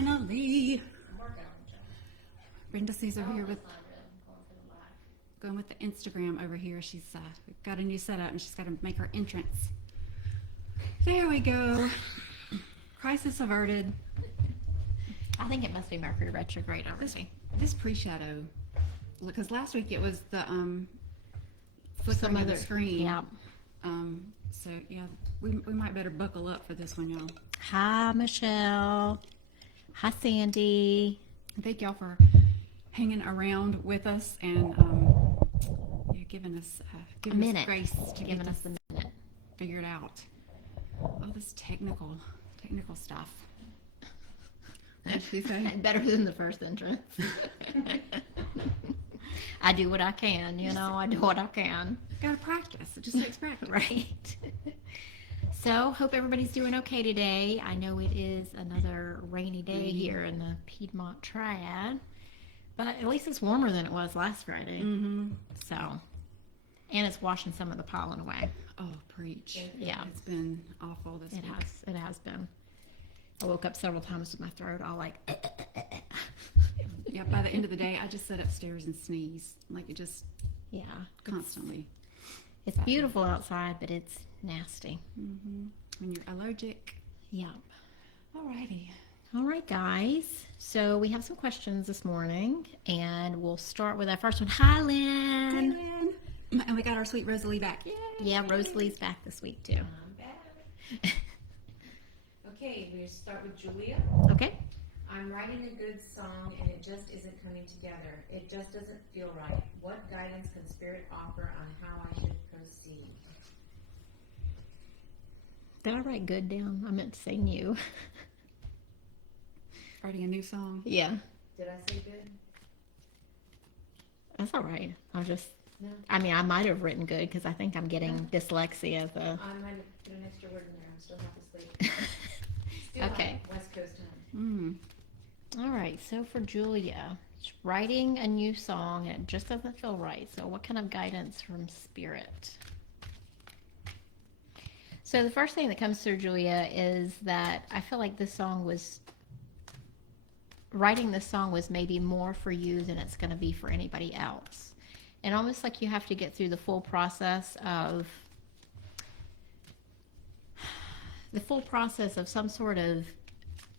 Finally. Brenda C's over here going with the Instagram over here. She's got a new setup and she's got to make her entrance. There we go. Crisis averted. I think it must be Mercury retrograde already. This pre-shadow, because last week it was the flickering of the screen. Yeah. So yeah, we might better buckle up for this one, y'all. Hi, Michelle. Hi, Sandy. Thank y'all for hanging around with us and giving us grace to giving us the minute. Figured out all this technical stuff. Better than the first entrance. I do what I can, I do what I can. Gotta practice. It just takes practice. Right. So, hope everybody's doing okay today. I know it is another rainy day here in the Piedmont Triad, but at least it's warmer than it was last Friday. Mm-hmm. So, and it's washing some of the pollen away. Oh, preach. Yeah. It's been awful this week. It has been. I woke up several times with my throat all like... Yeah, by the end of the day, I just sit upstairs and sneeze. Like, it just... Yeah. Constantly. It's beautiful outside, but it's nasty. Mm-hmm. When you're allergic. Yeah. Alrighty. All right, guys. So we have some questions this morning, and we'll start with our first one. Hi, Lynn. Hey, Lynn. And we got our sweet Rosalie back. Yay. Yeah, Rosalie's back this week, too. I'm back. Okay, we start with Julia. Okay. I'm writing a good song and it just isn't coming together. It just doesn't feel right. What guidance can Spirit offer on how I should proceed? Did I write good down? I meant to say new. Writing a new song. Yeah. Did I say good? That's all right. No. I might have written good because I think I'm getting dyslexia as a... I might have put an extra word in there. I'm still half asleep. Still Okay. West Coast time. Mm. All right, so for Julia, she's writing a new song and it just doesn't feel right. So what kind of guidance from Spirit? So the first thing that comes through Julia is that I feel like writing this song was maybe more for you than it's going to be for anybody else. And almost like you have to get through the full process of some sort of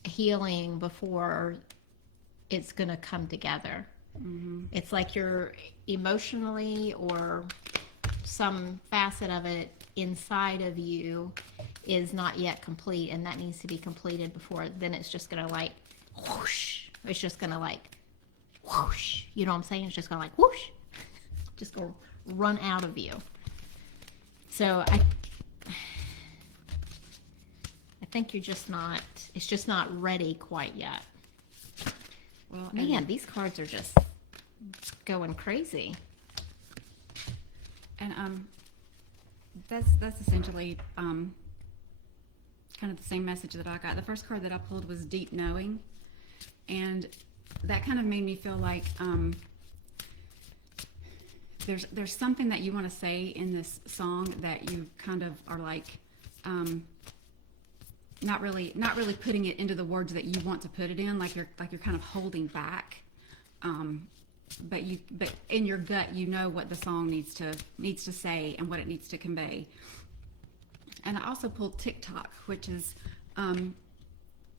healing before it's going to come together. Mm-hmm. It's like you're emotionally or some facet of it inside of you is not yet complete, and that needs to be completed before then it's just going to like whoosh. It's just going to like whoosh. You know what I'm saying? It's just going to like whoosh. Just go run out of you. So I think it's just not ready quite yet. Well, Man, these cards are just going crazy. And that's essentially kind of the same message that I got. The first card that I pulled was Deep Knowing, and that kind of made me feel like there's something that you want to say in this song that you kind of are like not really putting it into the words that you want to put it in, like you're kind of holding back, but in your gut you know what the song needs to say and what it needs to convey. And I also pulled TikTok, which is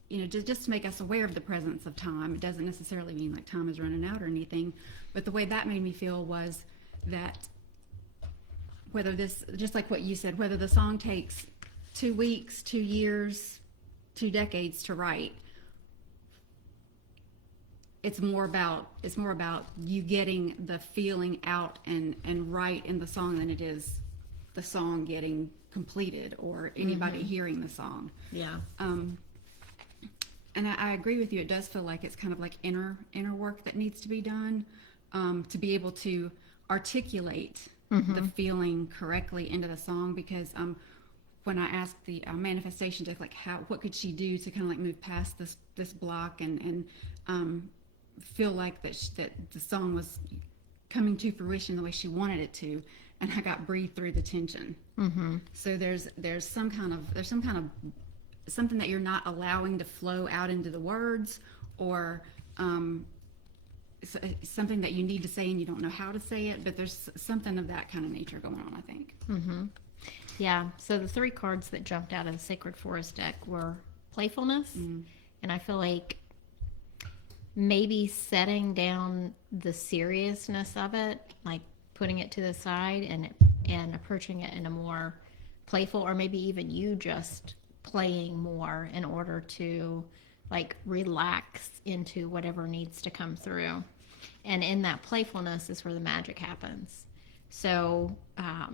just to make us aware of the presence of time. It doesn't necessarily mean like time is running out or anything, but the way that made me feel was that whether this, just like what you said, whether the song takes 2 weeks, 2 years, 2 decades to write, it's more about you getting the feeling out and right in the song than it is the song getting completed or anybody hearing the song. Yeah. And I agree with you. It does feel like it's kind of like inner work that needs to be done to be able to articulate the feeling correctly into the song, because when I asked the manifestation, just like what could she do to kind of like move past this block and feel like that the song was coming to fruition the way she wanted it to, and I got breathed through the tension. Mm-hmm. So there's some kind of something that you're not allowing to flow out into the words, or something that you need to say and you don't know how to say it, but there's something of that kind of nature going on, I think. Yeah, so the 3 cards that jumped out of the Sacred Forest deck were playfulness, and I feel like maybe setting down the seriousness of it, like putting it to the side and approaching it in a more playful, or maybe even you just playing more in order to like relax into whatever needs to come through. And in that playfulness is where the magic happens. So I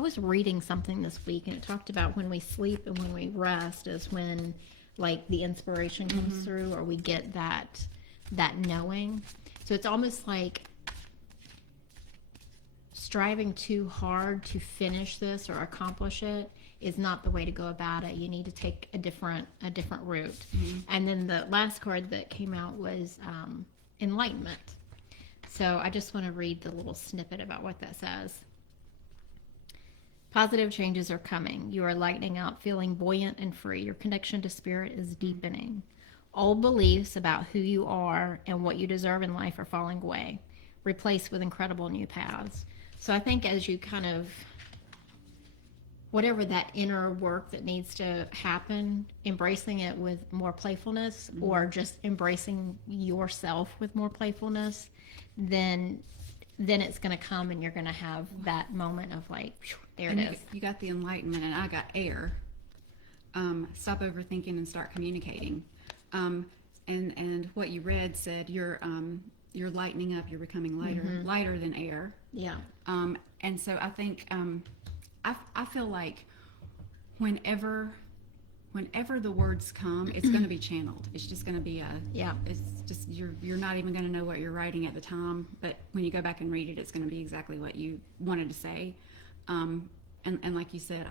was reading something this week, and it talked about when we sleep and when we rest is when like the inspiration comes through, or we get that knowing. So it's almost like striving too hard to finish this or accomplish it is not the way to go about it. You need to take a different route. And then the last card that came out was enlightenment. So I just want to read the little snippet about what that says. Positive changes are coming. You are lightening up, feeling buoyant and free. Your connection to spirit is deepening. Old beliefs about who you are and what you deserve in life are falling away, replaced with incredible new paths. So I think as you kind of, whatever that inner work that needs to happen, embracing it with more playfulness, or just embracing yourself with more playfulness, then it's going to come, and you're going to have that moment of like, there it is. You got the enlightenment, and I got air. Stop overthinking and start communicating. And what you read said you're lightening up, you're becoming lighter than air. Yeah. And so I think I feel like whenever the words come, it's going to be channeled. It's just going to be it's just you're not even going to know what you're writing at the time, but when you go back and read it, it's going to be exactly what you wanted to say. And like you said,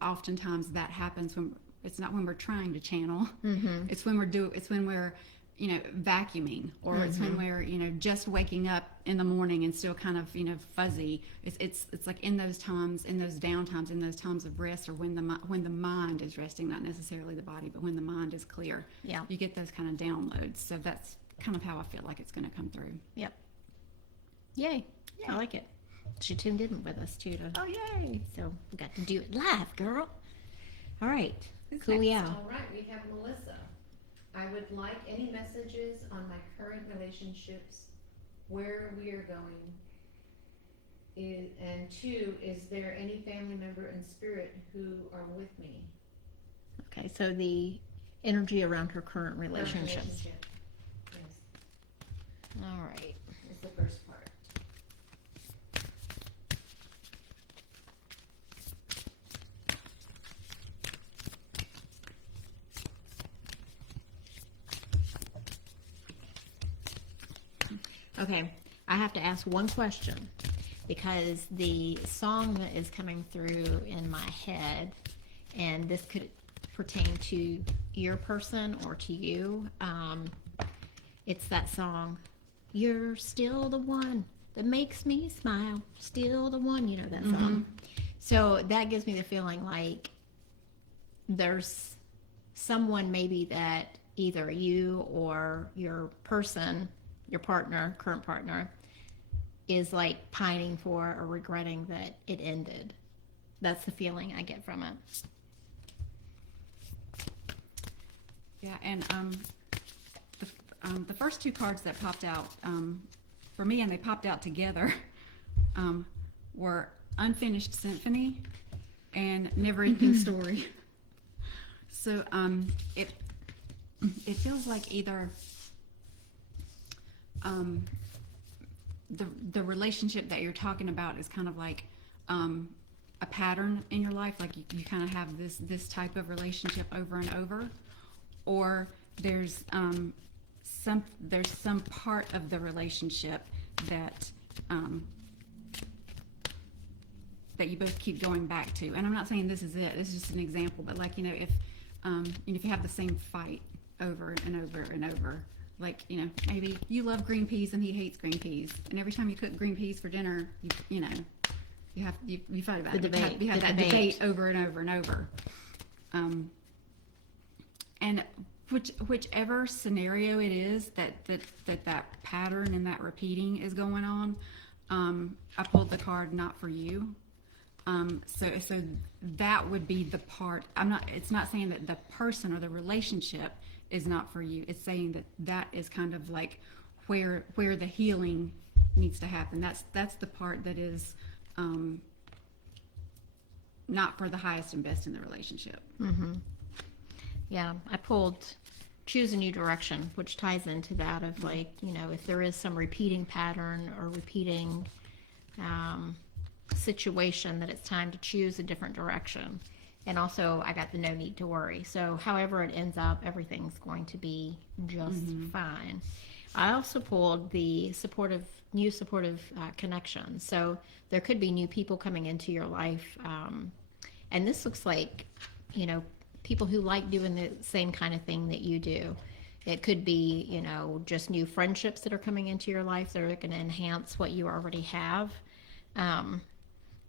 oftentimes that happens when it's not when we're trying to channel. It's when we're vacuuming, or it's when we're just waking up in the morning and still kind of fuzzy. It's like in those times, in those downtimes, in those times of rest, or when the mind is resting, not necessarily the body, but when the mind is clear. Yeah. You get those kind of downloads. So that's kind of how I feel like it's going to come through. Yep. Yay. I like it. She tuned in with us too. Oh, yay! So we got to do it live, girl. All right. Cool. Yeah. All right, we have Melissa. I would like any messages on my current relationships, where we are going. And 2, is there any family member in spirit who are with me? Okay. So the energy around her current relationships. Relationship. Yes, All right. is the first part. Okay, I have to ask one question, because the song that is coming through in my head, and this could pertain to your person or to you, it's that song, "You're still the one that makes me smile, still the one," you know that song. So that gives me the feeling like there's someone maybe that either you or your person, your partner, current partner, is like pining for or regretting that it ended. That's the feeling I get from it. Yeah, and the first 2 cards that popped out for me, and they popped out together, were Unfinished Symphony and Never Ending Story. So it feels like either the relationship that you're talking about is kind of like a pattern in your life, like you kind of have this type of relationship over and over, or there's some part of the relationship that you both keep going back to. And I'm not saying this is it. This is just an example, but like if you have the same fight over and over and over. Like, maybe you love green peas and he hates green peas. And every time you cook green peas for dinner, you've heard about The it. debate. You have The that debate. debate over and over and over. And whichever scenario it is that pattern and that repeating is going on, I pulled the card not for you. So that would be the part. It's not saying that the person or the relationship is not for you. It's saying that is kind of like where the healing needs to happen. That's the part that is not for the highest and best in the relationship. Yeah, I pulled choose a new direction, which ties into that of like, if there is some repeating pattern or repeating situation, that it's time to choose a different direction. And also I got the no need to worry. So however it ends up, everything's going to be just fine. I also pulled the new supportive connections. So there could be new people coming into your life. And this looks like, people who like doing the same kind of thing that you do. It could be, just new friendships that are coming into your life that are going to enhance what you already have. And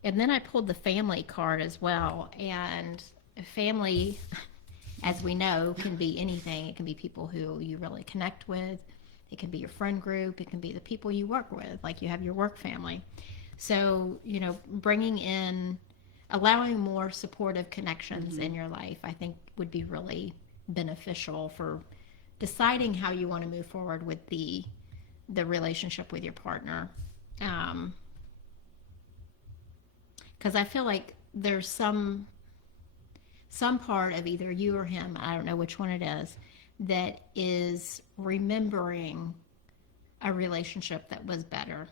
then I pulled the family card as well. And family, as we know, can be anything. It can be people who you really connect with. It can be your friend group. It can be the people you work with, like you have your work family. So, bringing in, allowing more supportive connections in your life, I think would be really beneficial for deciding how you want to move forward with the relationship with your partner. Because I feel like there's some part of either you or him, I don't know which one it is, that is remembering a relationship that was better,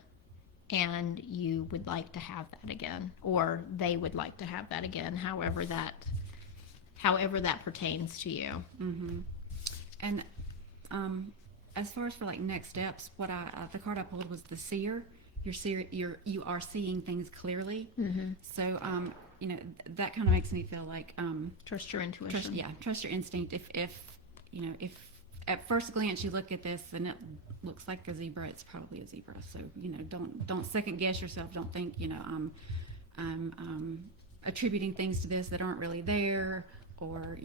and you would like to have that again, or they would like to have that again, however that pertains to you. And as far as for like next steps, what the card I pulled was the seer. You are seeing things clearly. So that kind of makes me feel like Trust your intuition. Trust your instinct. If at first glance you look at this and it looks like a zebra, it's probably a zebra. So don't second guess yourself. Don't think I'm attributing things to this that aren't really there, or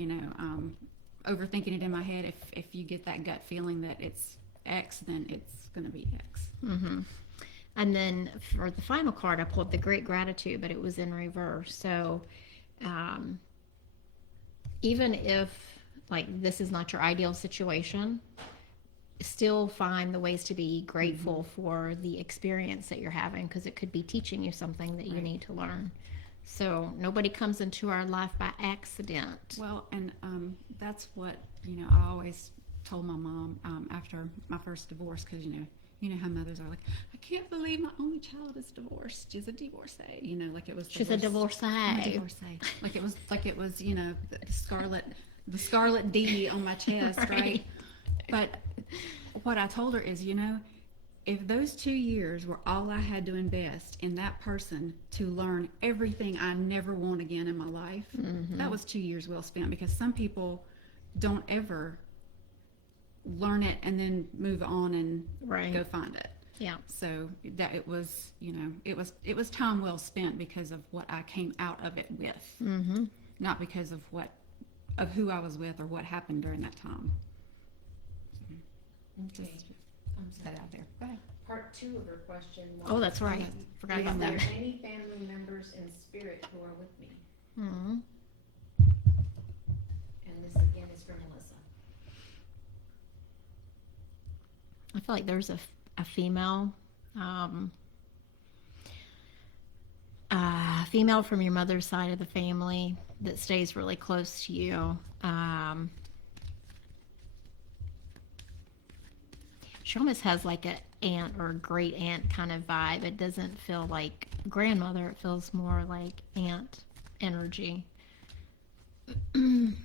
overthinking it in my head. If you get that gut feeling that it's X, then it's going to be X. And then for the final card, I pulled the Great Gratitude, but it was in reverse. So even if like this is not your ideal situation, still find the ways to be grateful for the experience that you're having, because it could be teaching you something that you need to learn. So nobody comes into our life by accident. Well, and that's what I always told my mom after my first divorce, because you know how mothers are like, I can't believe my only child is divorced. She's a divorcee. Like it was. She's a divorcee. Like it was the scarlet D on my chest, right? But what I told her is, if those 2 years were all I had to invest in that person to learn everything I never want again in my life, that was 2 years well spent, because some people don't ever learn it and then move on and go find it. Yeah. So that it was time well spent because of what I came out of it with, not because of who I was with or what happened during that time. Okay. Just put that out there. Go ahead. Part 2 of her question was, Oh, that's right. Forgot is about there that. any family members in spirit who are with me? And this again is from Melissa. I feel like there's a female, female from your mother's side of the family that stays really close to you. She almost has like an aunt or great aunt kind of vibe. It doesn't feel like grandmother. It feels more like aunt energy. And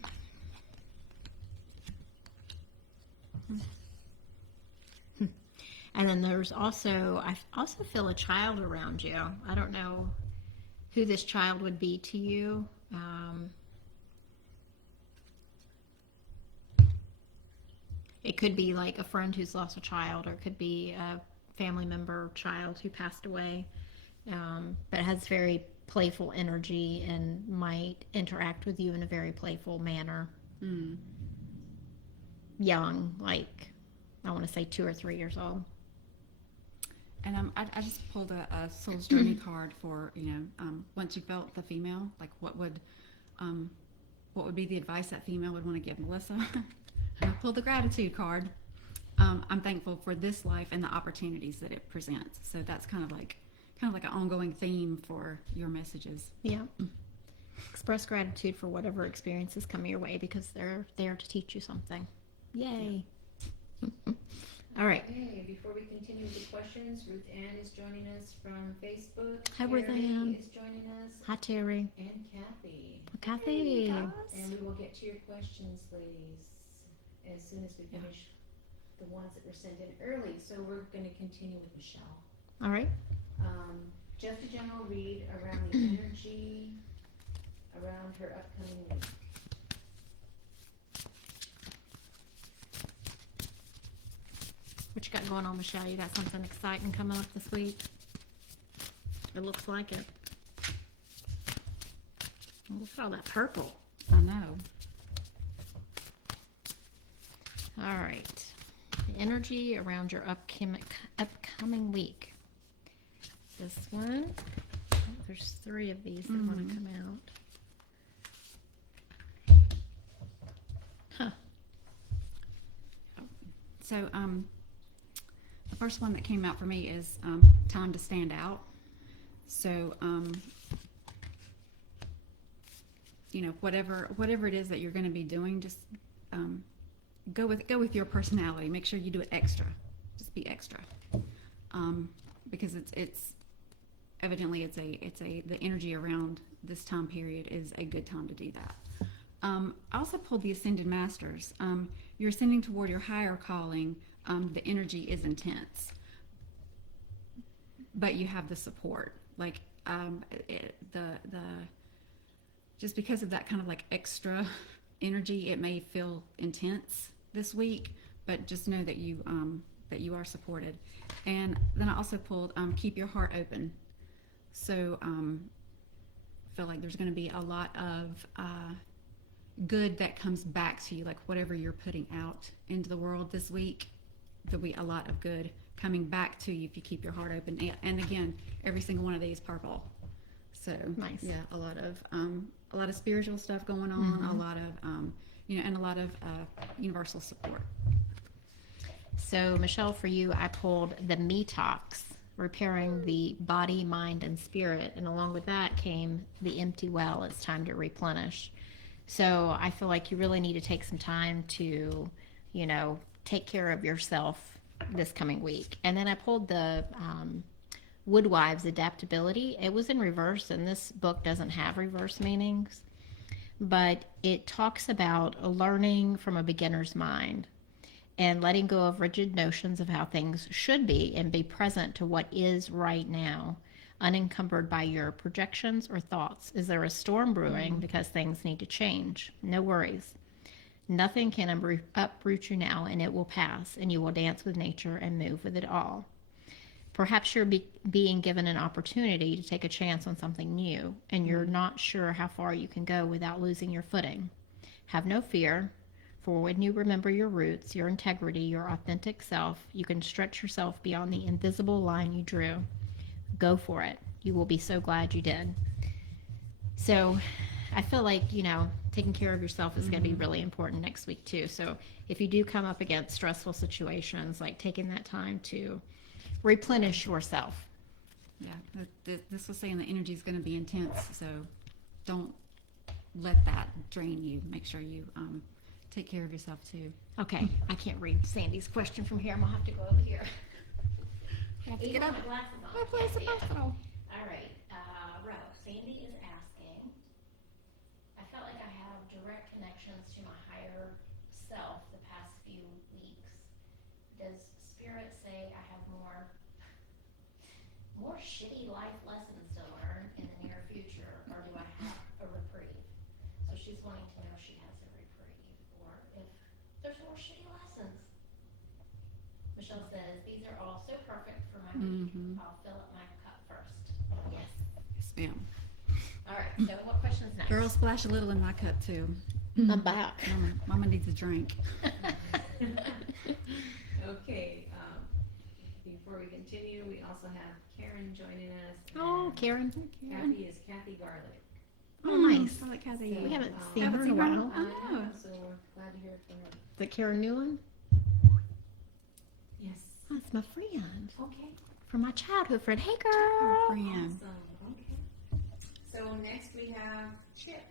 then there's also, I also feel a child around you. I don't know who this child would be to you. It could be like a friend who's lost a child, or it could be a family member child who passed away. but has very playful energy and might interact with you in a very playful manner. Mm. Young, like I want to say 2 or 3 years old. And I just pulled a soul's journey card for, once you felt the female, like what would be the advice that female would want to give Melissa? And I pulled the gratitude card. I'm thankful for this life and the opportunities that it presents. So that's kind of like an ongoing theme for your messages. Yeah. Express gratitude for whatever experiences come your way because they're there to teach you something. Yay. Yeah. All right. Okay, before we continue with the questions, Ruth Ann is joining us from Facebook. Hi, Ruth Ann. Terri is joining us. Hi, Terry. And Kathy. Kathy. And we will get to your questions, ladies, as soon as we finish the ones that were sent in early. So we're going to continue with Michelle. All right. Just a general read around the energy around her upcoming week. What you got going on, Michelle? You got something exciting coming up this week? It looks like it. Look at all that purple. I know. All right. The energy around your upcoming week. This one. Oh, there's 3 of these that want to come out. Huh. So, the first one that came out for me is time to stand out. So, whatever it is that you're going to be doing, just go with your personality. Make sure you do it extra. Just be extra, because it's evidently the energy around this time period is a good time to do that. I also pulled the Ascended Masters. You're ascending toward your higher calling. The energy is intense, but you have the support. Like just because of that kind of like extra energy, it may feel intense this week, but just know that you are supported. And then I also pulled keep your heart open. So I feel like there's going to be a lot of good that comes back to you, like whatever you're putting out into the world this week, there'll be a lot of good coming back to you if you keep your heart open. And again, every single one of these purple. So nice. Yeah, a lot of spiritual stuff going on, a lot of and a lot of universal support. So Michelle, for you, I pulled the Me Talks, repairing the body, mind, and spirit, and along with that came the empty well. It's time to replenish. So I feel like you really need to take some time to, take care of yourself this coming week. And then I pulled the Woodwives Adaptability. It was in reverse, and this book doesn't have reverse meanings, but it talks about learning from a beginner's mind and letting go of rigid notions of how things should be and be present to what is right now, unencumbered by your projections or thoughts. Is there a storm brewing because things need to change? No worries. Nothing can uproot you now, and it will pass, and you will dance with nature and move with it all. Perhaps you're being given an opportunity to take a chance on something new, and you're not sure how far you can go without losing your footing. Have no fear, for when you remember your roots, your integrity, your authentic self, you can stretch yourself beyond the invisible line you drew. Go for it. You will be so glad you did. So I feel like, taking care of yourself is going to be really important next week too. So if you do come up against stressful situations, like taking that time to replenish yourself. Yeah, this was saying the energy is going to be intense, so don't let that drain you. Make sure you take care of yourself too. Okay, I can't read Sandy's question from here. I'm going to have to go over here. I have to get up. My place is hospital. All right, Rose, Sandy is asking, I felt like I have direct connections to my higher self the past few weeks. Does Spirit say I have more shitty life lessons to learn in the near future, or do I have a reprieve? So she's wanting to know if she has a reprieve, or if there's more shitty lessons. Michelle says, these are all so perfect for my week. I'll fill up my cup first. Yeah. All right, so what question is next? Girl, splash a little in my cup too. I'm back. Mama needs a drink. Okay, before we continue, we also have Karen joining us. Oh, and Karen. Kathy is Kathy Garlic. Oh, nice. I like Kathy. We haven't Um, seen her in a seen her. while. I know. So we're glad to hear from her. Is it Karen Newland? Yes. That's my friend. Okay. From my childhood friend. Hey, Her girl. friend. Awesome, okay. So next we have Chip.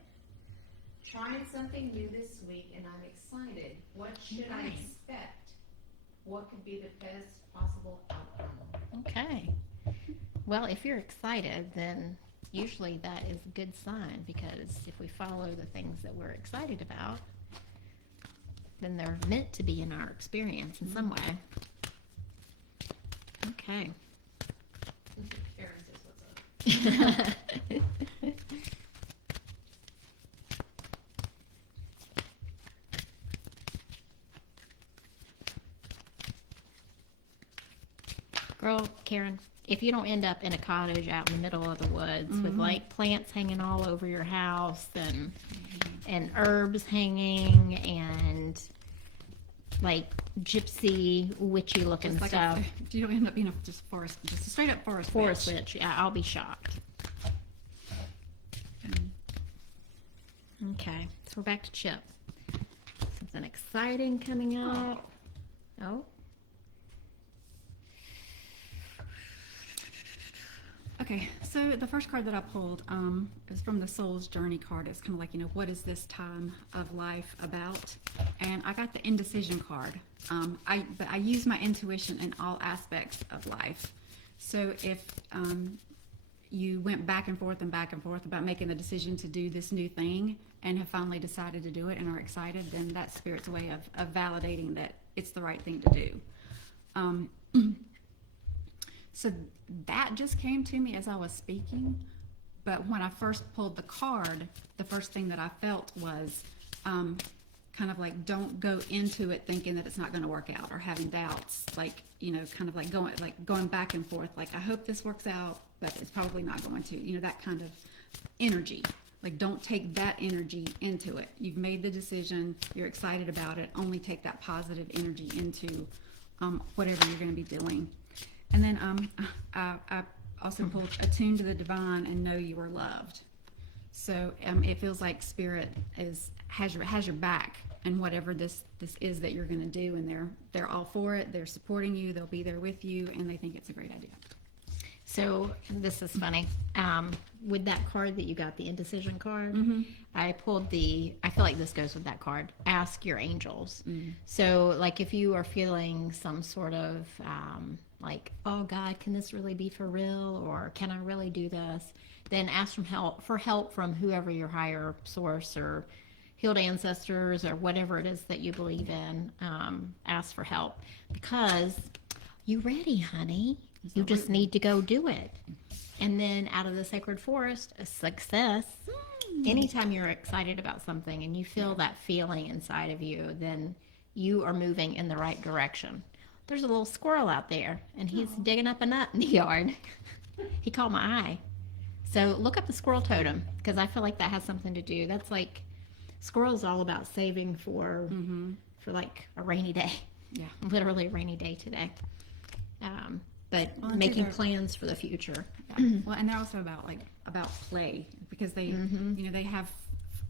Trying something new this week and I'm excited. What should I Nice. expect? What could be the best possible outcome? Okay. Well, if you're excited, then usually that is a good sign, because if we follow the things that we're excited about, then they're meant to be in our experience in some way. Okay. Karen says what's up. Girl, Karen, if you don't end up in a cottage out in the middle of the woods with like plants hanging all over your house and herbs hanging and like gypsy witchy looking Just like stuff, if you don't end up being just a straight up forest witch. witch, yeah, I'll be shocked. Okay, so we're back to Chip. Something exciting coming up. Oh. Okay, so the first card that I pulled is from the Soul's Journey card. It's kind of like, what is this time of life about? And I got the indecision card. But I use my intuition in all aspects of life. So if you went back and forth about making the decision to do this new thing and have finally decided to do it and are excited, then that's Spirit's way of validating that it's the right thing to do. So that just came to me as I was speaking, but when I first pulled the card, the first thing that I felt was kind of like, don't go into it thinking that it's not going to work out or having doubts, like, kind of like going back and forth, like, I hope this works out, but it's probably not going to, that kind of energy. Like, don't take that energy into it. You've made the decision, you're excited about it, only take that positive energy into whatever you're going to be doing. And then I also pulled attune to the divine and know you are loved. So it feels like Spirit has your back and whatever this is that you're going to do, and they're all for it. They're supporting you. They'll be there with you, and they think it's a great idea. So this is funny. With that card that you got, the indecision card, I pulled I feel like this goes with that card, ask your angels. So like if you are feeling some sort of like, oh God, can this really be for real? Or can I really do this? Then ask for help from whoever your higher source or healed ancestors or whatever it is that you believe in. Ask for help, because you're ready, honey. You just need to go do it. And then out of the sacred forest, a success. Anytime you're excited about something and you feel that feeling inside of you, then you are moving in the right direction. There's a little squirrel out there, and he's digging up a nut in the yard. He caught my eye. So look up the squirrel totem, because I feel like that has something to do. That's like, squirrel's all about saving for like a rainy day. Yeah. Literally a rainy day today. But Well, making they're- plans for the future. Well, and they're also about play, because they they have,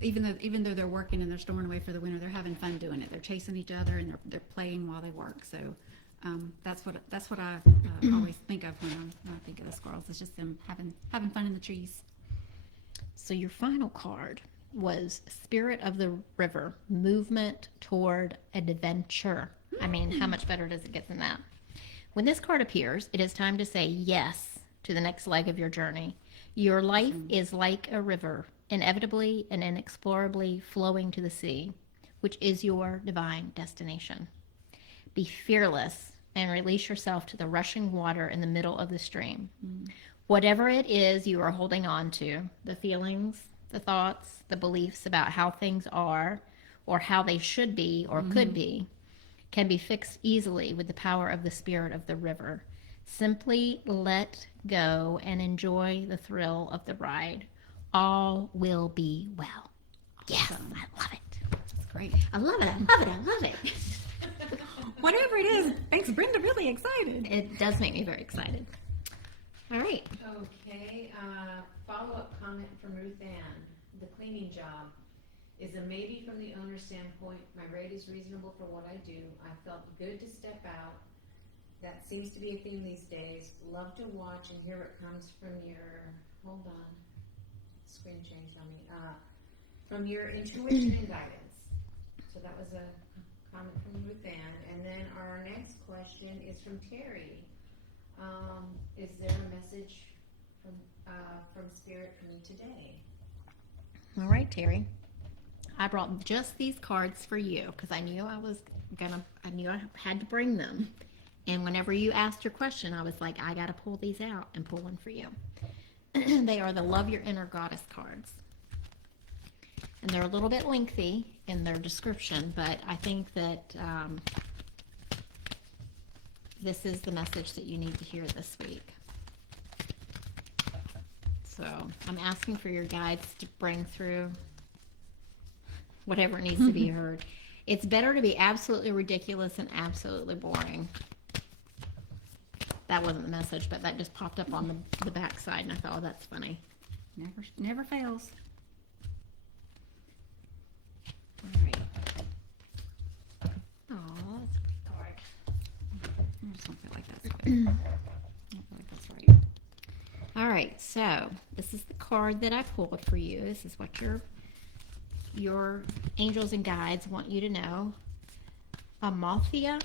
even though they're working and they're storing away for the winter, they're having fun doing it. They're chasing each other and they're playing while they work. So that's what I always think of when I think of the squirrels. It's just them having fun in the trees. So your final card was Spirit of the River, movement toward adventure. I mean, how much better does it get than that? When this card appears, it is time to say yes to the next leg of your journey. Your life is like a river, inevitably and inexplorably flowing to the sea, which is your divine destination. Be fearless and release yourself to the rushing water in the middle of the stream. Whatever it is you are holding on to, the feelings, the thoughts, the beliefs about how things are or how they should be or could be, can be fixed easily with the power of the spirit of the river. Simply let go and enjoy the thrill of the ride. All will be well. Yes, Awesome. I love it. That's great. I love it. I love it. I love it. Whatever it is, makes Brenda really excited. It does make me very excited. All right. Okay, follow-up comment from Ruth Ann. The cleaning job is a maybe from the owner's standpoint. My rate is reasonable for what I do. I felt good to step out. That seems to be a theme these days. Love to watch and hear what comes from your, hold on, screen changed on me, from your intuition and guidance. So that was a comment from Ruth Ann. And then our next question is from Terri. Is there a message from Spirit for me today? All right, Terry. I brought just these cards for you because I knew I had to bring them. And whenever you asked your question, I was like, I got to pull these out and pull one for you. They are the Love Your Inner Goddess cards. And they're a little bit lengthy in their description, but I think that this is the message that you need to hear this week. So I'm asking for your guides to bring through whatever needs to be heard. It's better to be absolutely ridiculous and absolutely boring. That wasn't the message, but that just popped up on the back side, and I thought, oh, that's funny. Never fails. All right. Oh, that's a pretty card. I just don't feel like that's right. I don't feel like that's right. All right, so this is the card that I pulled for you. This is what your angels and guides want you to know. Amalthea.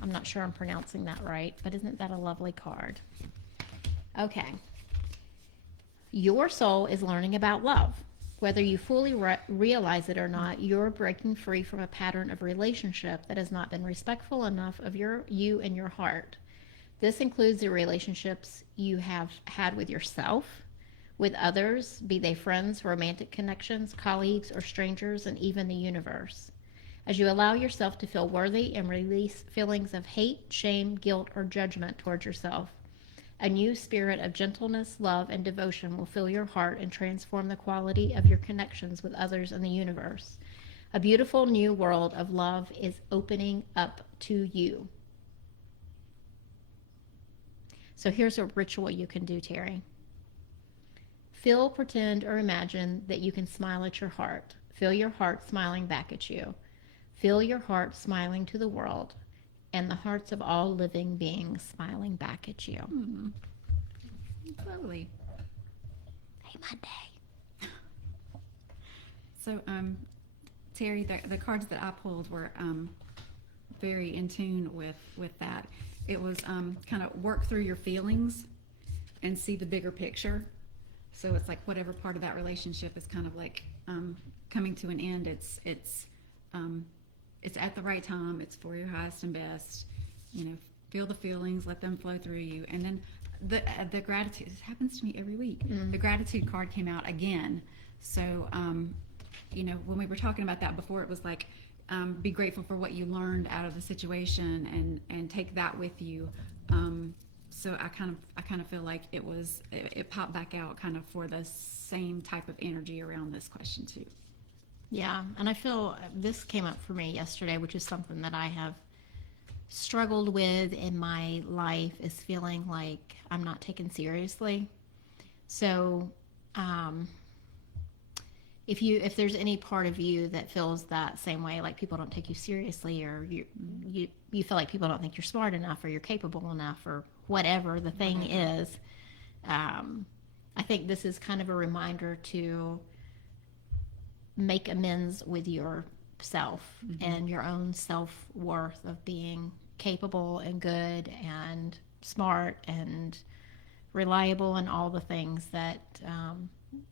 I'm not sure I'm pronouncing that right, but isn't that a lovely card? Okay. Your soul is learning about love. Whether you fully realize it or not, you're breaking free from a pattern of relationship that has not been respectful enough of you and your heart. This includes the relationships you have had with yourself, with others, be they friends, romantic connections, colleagues, or strangers, and even the universe. As you allow yourself to feel worthy and release feelings of hate, shame, guilt, or judgment towards yourself, a new spirit of gentleness, love, and devotion will fill your heart and transform the quality of your connections with others in the universe. A beautiful new world of love is opening up to you. So here's a ritual you can do, Terry. Feel, pretend, or imagine that you can smile at your heart. Feel your heart smiling back at you. Feel your heart smiling to the world and the hearts of all living beings smiling back at you. Lovely. Hey, Monday. So, Terry, the cards that I pulled were very in tune with that. It was kind of work through your feelings and see the bigger picture. So it's like whatever part of that relationship is kind of like coming to an end. It's at the right time. It's for your highest and best. You know, feel the feelings, let them flow through you, and then the gratitude. This happens to me every week. The gratitude card came out again. So, you know, when we were talking about that before, it was like be grateful for what you learned out of the situation and take that with you. So I kind of feel like it popped back out kind of for the same type of energy around this question too. Yeah, and I feel this came up for me yesterday, which is something that I have struggled with in my life, is feeling like I'm not taken seriously. So, if there's any part of you that feels that same way, like people don't take you seriously, or you feel like people don't think you're smart enough, or you're capable enough, or whatever the thing is, I think this is kind of a reminder to make amends with yourself and your own self-worth of being capable and good and smart and reliable and all the things that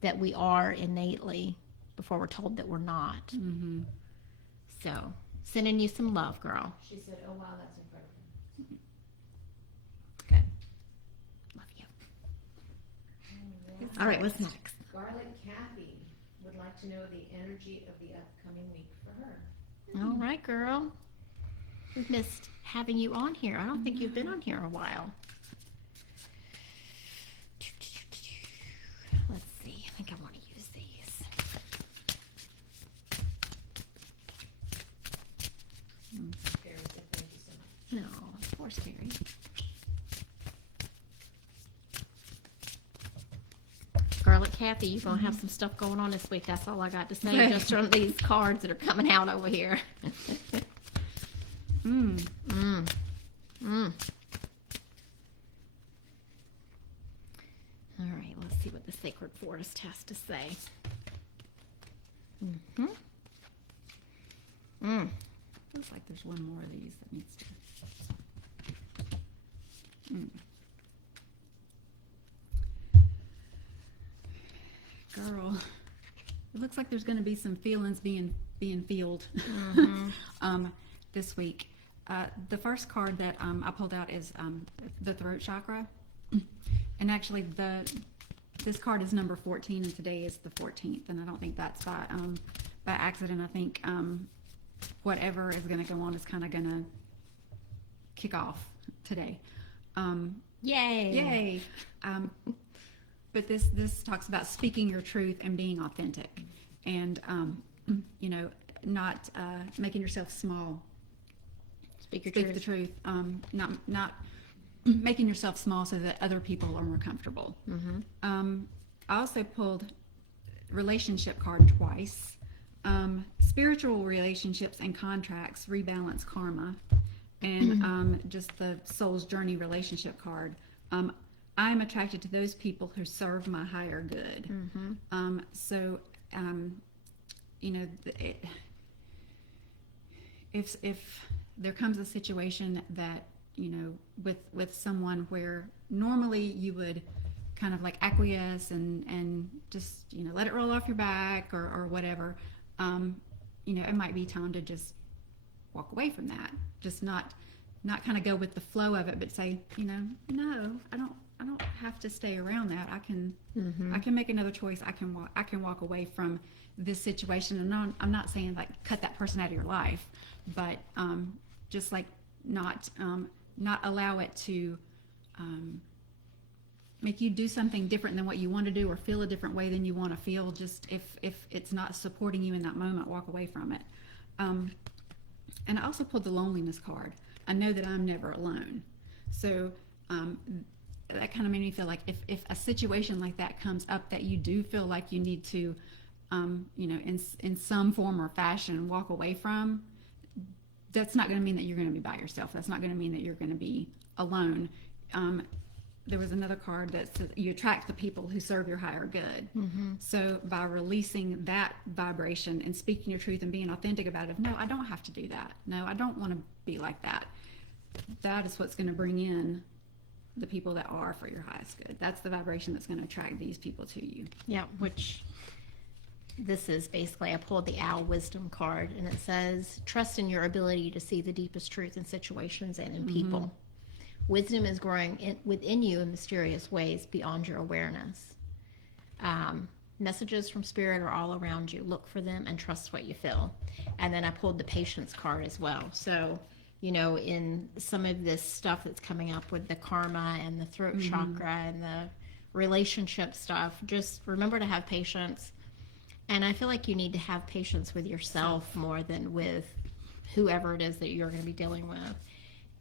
that we are innately before we're told that we're not. So sending you some love, girl. She said, oh wow, that's incredible. Good. Love you. All right, what's next? Garlic Kathy would like to know the energy of the upcoming week for her. All right, girl. We've missed having you on here. I don't think you've been on here a while. Poor Terri. Garlic Kathy, you're going to have some stuff going on this week. That's all I got to say just from these cards that are coming out over here. Mm. Mm. Mm. All right, let's see what the Sacred Forest has to say. Mm-hmm. Mm. Looks like there's one more of these that needs to. Mm. Girl, it looks like there's going to be some feelings being filled this week. The first card that I pulled out is the throat chakra, and actually this card is number 14, and today is the 14th, and I don't think that's by accident. I think whatever is going to go on is kind of going to kick off today. Yay! Yay! But this talks about speaking your truth and being authentic, and not making yourself small. Speak the truth. Not making yourself small so that other people are more comfortable. Mm-hmm. I also pulled relationship card twice. Spiritual relationships and contracts rebalance karma, and just the soul's journey relationship card. I'm attracted to those people who serve my higher good. Mm-hmm. If there comes a situation that, with someone where normally you would kind of like acquiesce and just, let it roll off your back or whatever, it might be time to just walk away from that. Just not kind of go with the flow of it, but say, no, I don't have to stay around that. I can make another choice. I can walk away from this situation. And I'm not saying like cut that person out of your life, but just like not allow it to make you do something different than what you want to do or feel a different way than you want to feel. Just if it's not supporting you in that moment, walk away from it. And I also pulled the loneliness card. I know that I'm never alone. So that kind of made me feel like if a situation like that comes up that you do feel like you need to, in some form or fashion walk away from, that's not going to mean that you're going to be by yourself. That's not going to mean that you're going to be alone. There was another card that says you attract the people who serve your higher good. Mm-hmm. So by releasing that vibration and speaking your truth and being authentic about it, no, I don't have to do that. No, I don't want to be like that. That is what's going to bring in the people that are for your highest good. That's the vibration that's going to attract these people to you. Yeah, which this is basically, I pulled the Owl Wisdom card, and it says, trust in your ability to see the deepest truth in situations and in people. Wisdom is growing within you in mysterious ways beyond your awareness. Messages from spirit are all around you. Look for them and trust what you feel. And then I pulled the Patience card as well. So, in some of this stuff that's coming up with the karma and the throat chakra and the relationship stuff, just remember to have patience. And I feel like you need to have patience with yourself more than with whoever it is that you're going to be dealing with.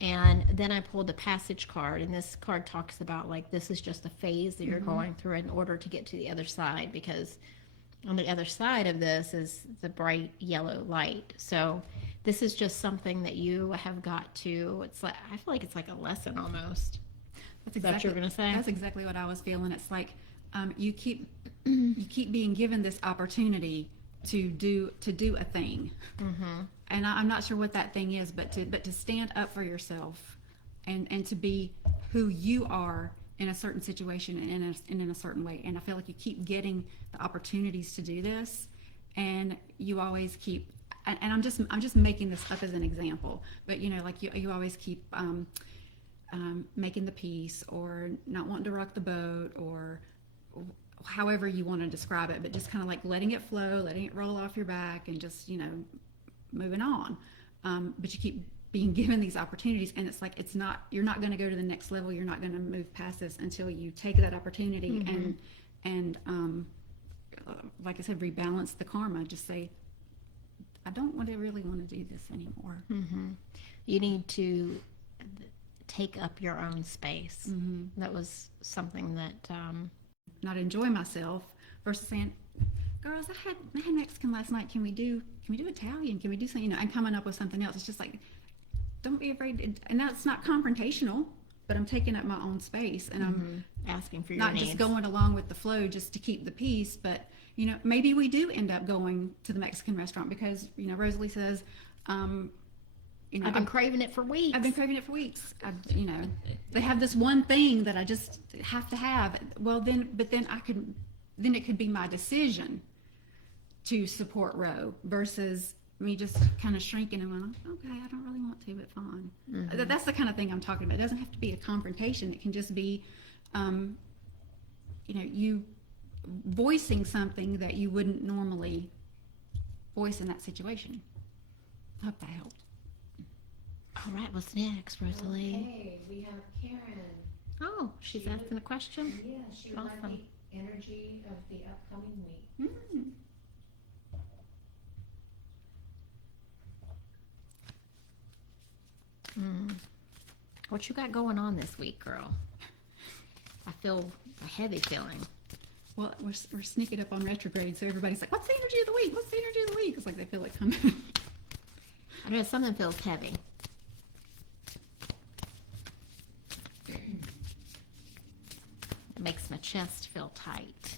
And then I pulled the Passage card, and this card talks about like this is just a phase that you're going through in order to get to the other side, because on the other side of this is the bright yellow light. So this is just something that you have got to, it's like, I feel like it's like a lesson almost. That's Is that what you're going to say? That's exactly what I was feeling. It's like you keep being given this opportunity to do a thing, and I'm not sure what that thing is, but to stand up for yourself and to be who you are in a certain situation and in a certain way. And I feel like you keep getting the opportunities to do this, and you always keep. And I'm just making this up as an example, but like you always keep making the peace, or not wanting to rock the boat, or however you want to describe it, but just kind of like letting it flow, letting it roll off your back, and just moving on. But you keep being given these opportunities, and it's like you're not going to go to the next level. You're not going to move past this until you take that opportunity and like I said, rebalance the karma. Just say, I don't really want to do this anymore. You need to take up your own space. That was something that Not enjoy myself versus saying, girls, I had Mexican last night. Can we do Italian? Can we do something? And coming up with something else. It's just like, don't be afraid. And that's not confrontational, but I'm taking up my own space, and I'm asking for your not needs. just going along with the flow just to keep the peace. But maybe we do end up going to the Mexican restaurant because Rosalie says, I've been craving it for weeks. I've been craving it for weeks. They have this one thing that I just have to have. Well, then it could be my decision to support Roe versus me just kind of shrinking and going, okay, I don't really want to, but fine. That's the kind of thing I'm talking about. It doesn't have to be a confrontation. It can just be, you voicing something that you wouldn't normally voice in that situation. I hope that helped. All right, what's next, Rosalie? Okay, we have Karen. Oh, she's asking a question? Yeah, she would like Awesome. the energy of the upcoming week. What you got going on this week, girl? I feel a heavy feeling. Well, we're sneaking up on retrograde, so everybody's like, what's the energy of the week? What's the energy of the week? It's like they feel like coming. I know something feels heavy. It makes my chest feel tight.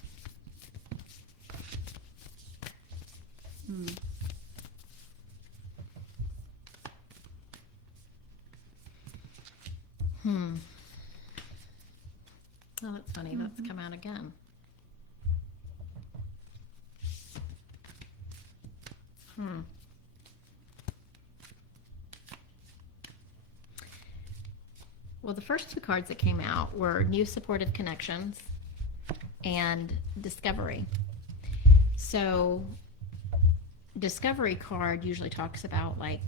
Oh, that's funny. That's come out again. Well, the first two cards that came out were new supportive connections and discovery. So discovery card usually talks about like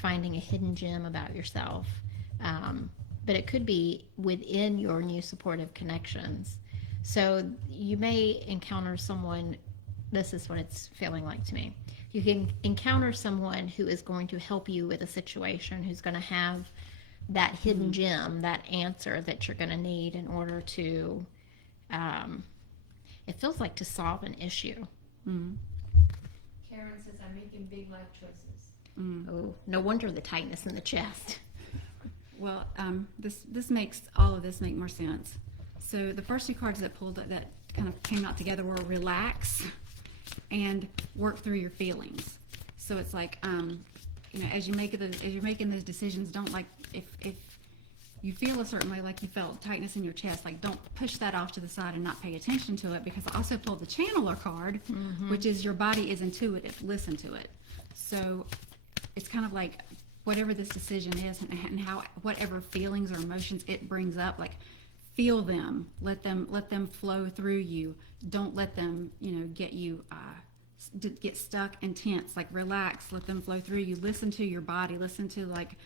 finding a hidden gem about yourself. But it could be within your new supportive connections. So you may encounter someone, this is what it's feeling like to me. You can encounter someone who is going to help you with a situation, who's going to have that hidden gem, that answer that you're going to need in order to, it feels like to solve an issue. Karen says, I'm making big life choices. Oh, no wonder the tightness in the chest. Well, this makes all of this make more sense. So the first two cards that pulled that kind of came out together were relax and work through your feelings. So it's like, as you're making those decisions, don't like if you feel a certain way, like you felt tightness in your chest, like don't push that off to the side and not pay attention to it, because I also pulled the channeler card, which is your body is intuitive. Listen to it. So it's kind of like whatever this decision is and how whatever feelings or emotions it brings up, like feel them, let them flow through you. Don't let them, get you get stuck and tense. Like relax, let them flow through you. Listen to your body. Listen to like,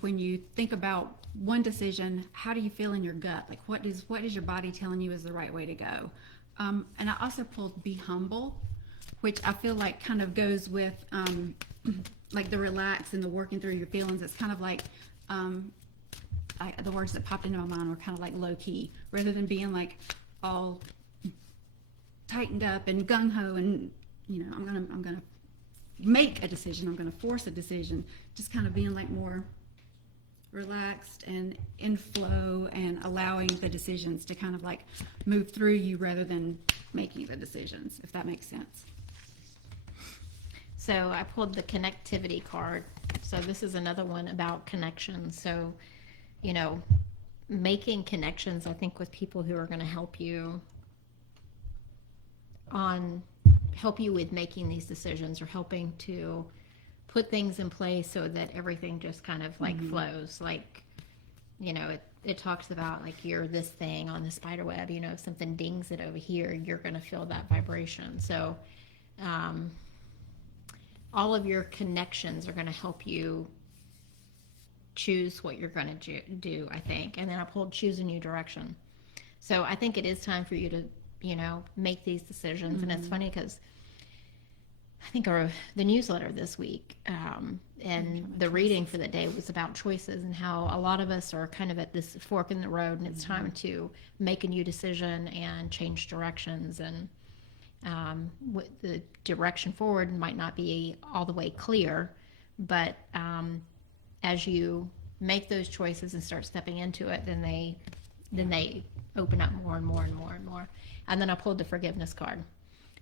when you think about one decision, how do you feel in your gut? Like what is your body telling you is the right way to go? And I also pulled be humble, which I feel like kind of goes with like the relax and the working through your feelings. It's kind of like the words that popped into my mind were kind of like low key, rather than being like all tightened up and gung ho and I'm gonna make a decision. I'm gonna force a decision. Just kind of being like more relaxed and in flow and allowing the decisions to kind of like move through you rather than making the decisions, if that makes sense. So I pulled the connectivity card. So this is another one about connections. So, making connections, I think, with people who are going to help you with making these decisions, or helping to put things in place so that everything just kind of like flows. Like, it talks about like you're this thing on the spider web, if something dings it over here, you're going to feel that vibration. So, all of your connections are going to help you choose what you're going to do, I think. And then I pulled choose a new direction. So I think it is time for you to, make these decisions. And it's funny because I think the newsletter this week, and the reading for the day was about choices and how a lot of us are kind of at this fork in the road, and it's time to make a new decision and change directions. And the direction forward might not be all the way clear, but as you make those choices and start stepping into it, then they open up more and more and more and more. And then I pulled the forgiveness card.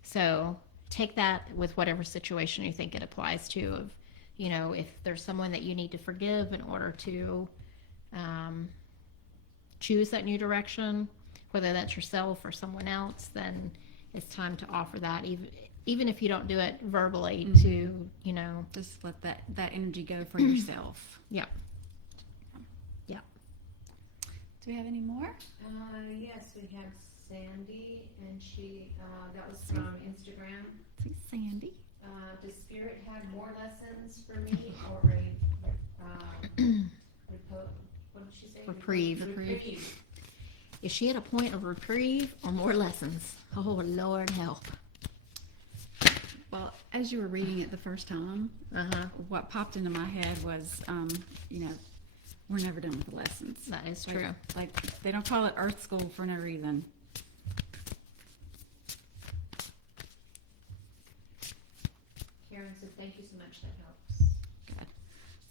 So take that with whatever situation you think it applies to. Of, you know, if there's someone that you need to forgive in order to choose that new direction, whether that's yourself or someone else, then it's time to offer that, even if you don't do it verbally, to, you know, Just let that energy go for yourself. Yep. Yep. Do we have any more? Yes, we have Sandy, and she, that was from Instagram. See, Sandy. Does Spirit have more lessons for me, or what did she say? Reprieve. Reprieve. Is she at a point of reprieve or more lessons? Oh, Lord help. Well, as you were reading it the first time, what popped into my head was, you know, we're never done with the lessons. That is Like- true. Like, they don't call it Earth School for no reason. Karen said, thank you so much, that helps. Good.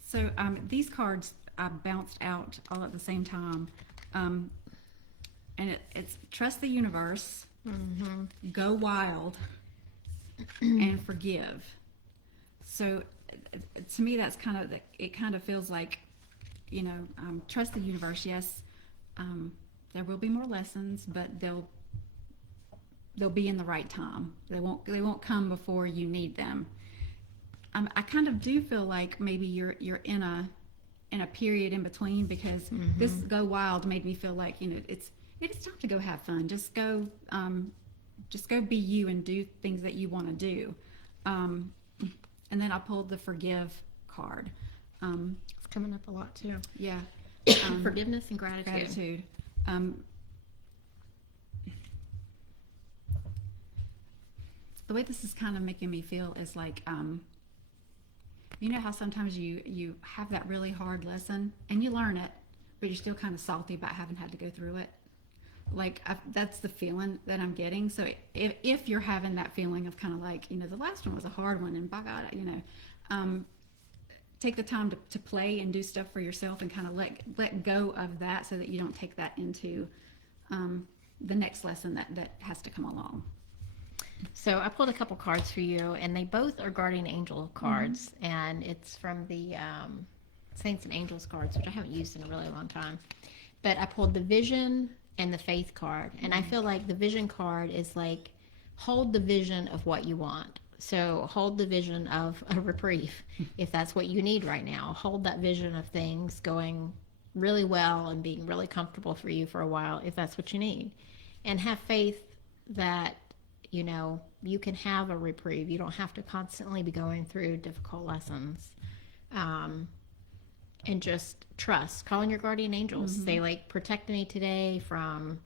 So these cards bounced out all at the same time. And it's trust the universe, go wild, and forgive. So to me, that's kind of, it kind of feels like, you know, trust the universe. Yes, there will be more lessons, but they'll be in the right time. They won't come before you need them. I kind of do feel like maybe you're in a period in between, because this go wild made me feel like, you know, it's time to go have fun. Just go be you and do things that you want to do. And then I pulled the forgive card. It's coming up a lot too. Yeah. Forgiveness and gratitude. Gratitude. The way this is kind of making me feel is like, you know how sometimes you have that really hard lesson and you learn it, but you're still kind of salty about having had to go through it. Like, that's the feeling that I'm getting. So if you're having that feeling of kind of like, you know, the last one was a hard one, and by God, you know, take the time to play and do stuff for yourself, and kind of let go of that, so that you don't take that into the next lesson that has to come along. So I pulled a couple cards for you, and they both are guardian angel cards, and it's from the Saints and Angels cards, which I haven't used in a really long time. But I pulled the vision and the faith card, and I feel like the vision card is like, hold the vision of what you want. So hold the vision of a reprieve, if that's what you need right now. Hold that vision of things going really well and being really comfortable for you for a while, if that's what you need. And have faith that, you know, you can have a reprieve. You don't have to constantly be going through difficult lessons. And just trust. Call on your guardian angels. Say, like, protect me today from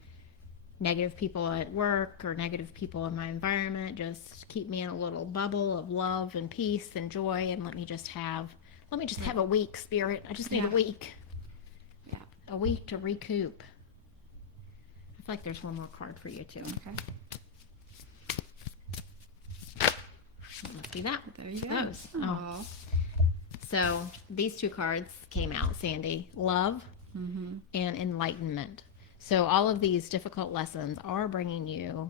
negative people at work or negative people in my environment. Just keep me in a little bubble of love and peace and joy, and let me just have a week, Spirit. I just need a week. Yeah. A week to recoup. I feel like there's one more card for you too. Okay. Let's do that. There you go. Those. Oh. Aw. So these two cards came out, Sandy. Love and enlightenment. So all of these difficult lessons are bringing you,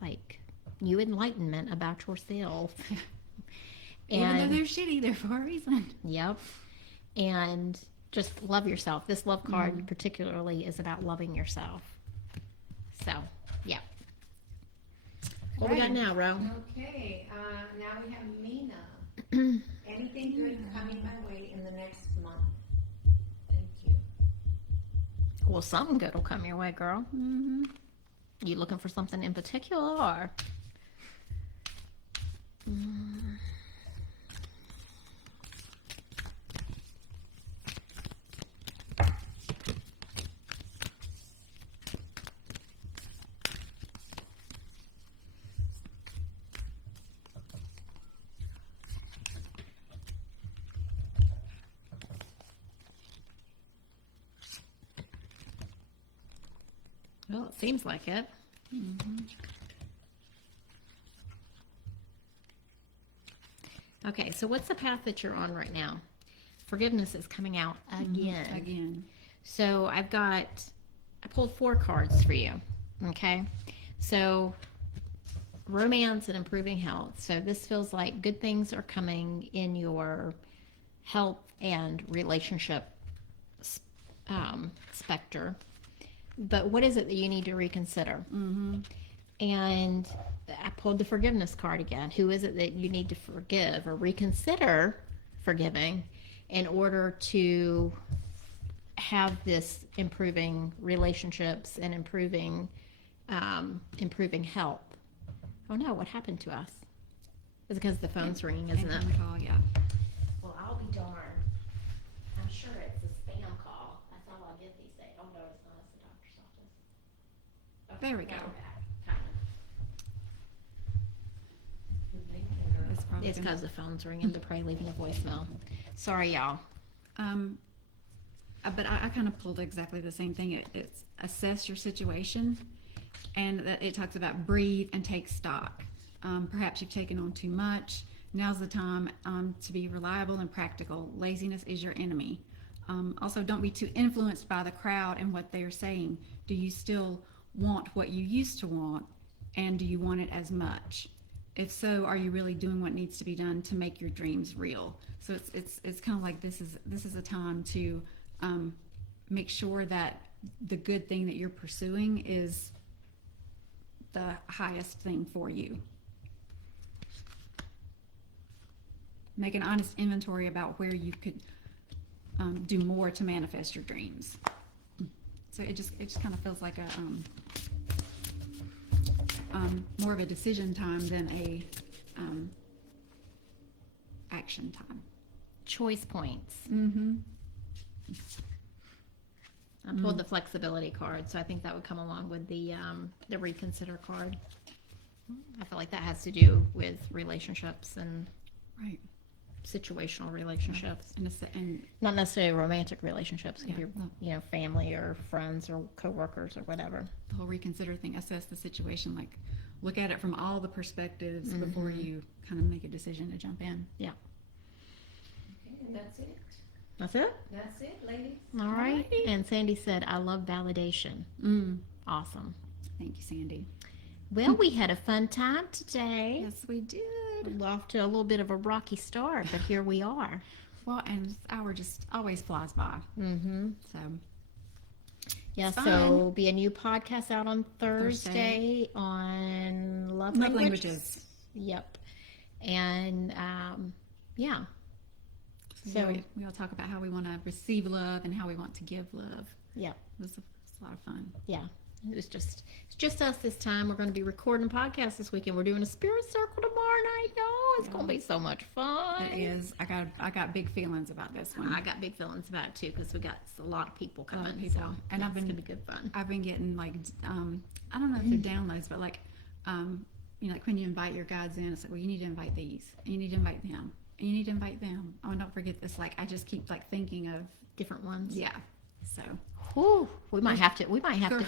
like, new enlightenment about yourself. Even though they're shitty, they're for a reason. Yep. And just love yourself. This love card particularly is about loving yourself. So, yeah. What we got now, Ro? Okay, now we have Mina. Anything good coming my way in the next month? Thank you. Well, something good will come your way, girl. You looking for something in particular, or? it seems like it. Okay, so what's the path that you're on right now? Forgiveness is coming out again. Again. So I pulled 4 cards for you. Okay, so romance and improving health. So this feels like good things are coming in your health and relationship specter. But what is it that you need to reconsider? And I pulled the forgiveness card again. Who is it that you need to forgive or reconsider forgiving in order to have this improving relationships and improving health? Oh no, what happened to us? It's because the phone's ringing, isn't it? Incoming call, yeah. Well, I'll be darned. I'm sure it's a spam call. That's all I get these days. Oh, no, it's not. It's the doctor's office. Okay, There we now go. we're back. Kind of. It's probably It's gonna- because the phone's ringing. They're probably leaving a voicemail. Sorry, y'all. But I kind of pulled exactly the same thing. It's assess your situation, and that it talks about breathe and take stock. Perhaps you've taken on too much. Now's the time to be reliable and practical. Laziness is your enemy. Also, don't be too influenced by the crowd and what they're saying. Do you still want what you used to want, and do you want it as much? If so, are you really doing what needs to be done to make your dreams real? So it's kind of like this is a time to make sure that the good thing that you're pursuing is the highest thing for you. Make an honest inventory about where you could do more to manifest your dreams. So it just kind of feels like a more of a decision time than a action time. Choice points. Mm-hmm. I pulled the flexibility card, so I think that would come along with the reconsider card. I feel like that has to do with relationships and Right. situational relationships, And not necessarily romantic relationships. It could Yeah, be, family or friends or coworkers or whatever. the whole reconsider thing, assess the situation, like look at it from all the perspectives before you kind of make a decision to jump in. Yeah, Okay, and that's it. that's it. That's it, ladies. All right. And Sandy said, "I love validation." Awesome. Thank you, Sandy. Well, we had a fun time today. Yes, we did. We're off to a little bit of a rocky start, but here we are. Well, and this hour just always flies by. Mm-hmm. So Yeah, Fun. so be a new podcast out on Thursday on love Love languages. Yep. And yeah. So we all talk about how we want to receive love and how we want to give love. Yep. It was a lot of fun. Yeah. It's just us this time. We're going to be recording a podcast this weekend. We're doing a spirit circle tomorrow night, y'all. It's going to be so much fun. It is. I got big feelings about this one. I got big feelings about it too because we got a lot of people A lot coming. of people. So And it's going to be good fun. I've been getting like I don't know if they're downloads, but like like when you invite your guides in, it's like, well, you need to invite these, and you need to invite them, and you need to invite them. Oh, and don't forget this. Like I just keep like thinking of Different ones. yeah. So Ooh, we might have to.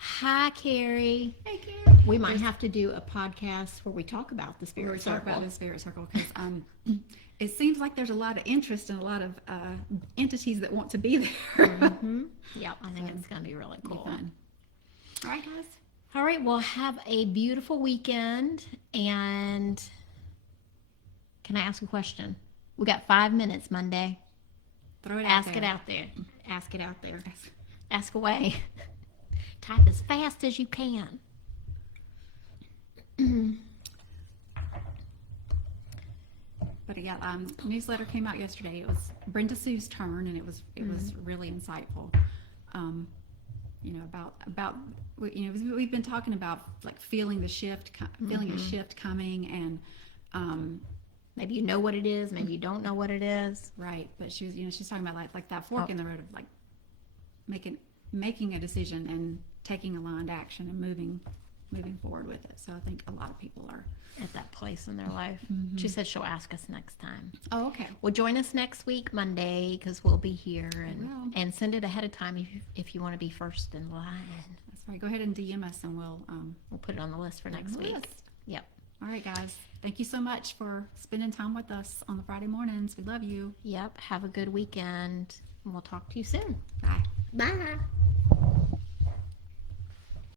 Hi, Carrie. hey, Karen. We might have to do a podcast where we talk about the We spirit were circle. talking about the spirit circle because it seems like there's a lot of interest and a lot of entities that want to be there. Mm-hmm. Yeah, I think it's going to be really Be cool. fun. All right, guys. All right, well, have a beautiful weekend. And can I ask a question? We got 5 minutes, Monday. Throw it out Ask there. it out there. Ask it out there. Ask- Ask away. Type as fast as you can. But yeah, newsletter came out yesterday. It was Brenda Sue's turn, and it was really insightful. About we've been talking about like feeling the shift, feeling a shift coming, and Maybe you know what it is. Maybe you don't know what it is. right. But she was she's talking about like that fork in the road of like making a decision and taking aligned action and moving forward with it. So I think a lot of people are. At that place in their life. She said she'll ask us next time. Oh, okay. Well, join us next week, Monday, because we'll be here. will. And send it ahead of time if you want to be first in line. That's Sorry, go ahead and DM us and we'll put it on the list for next week. list. Yep. All right, guys. Thank you so much for spending time with us on the Friday mornings. We love you. Yep. Have a good weekend. And we'll talk to you soon. Bye. Bye.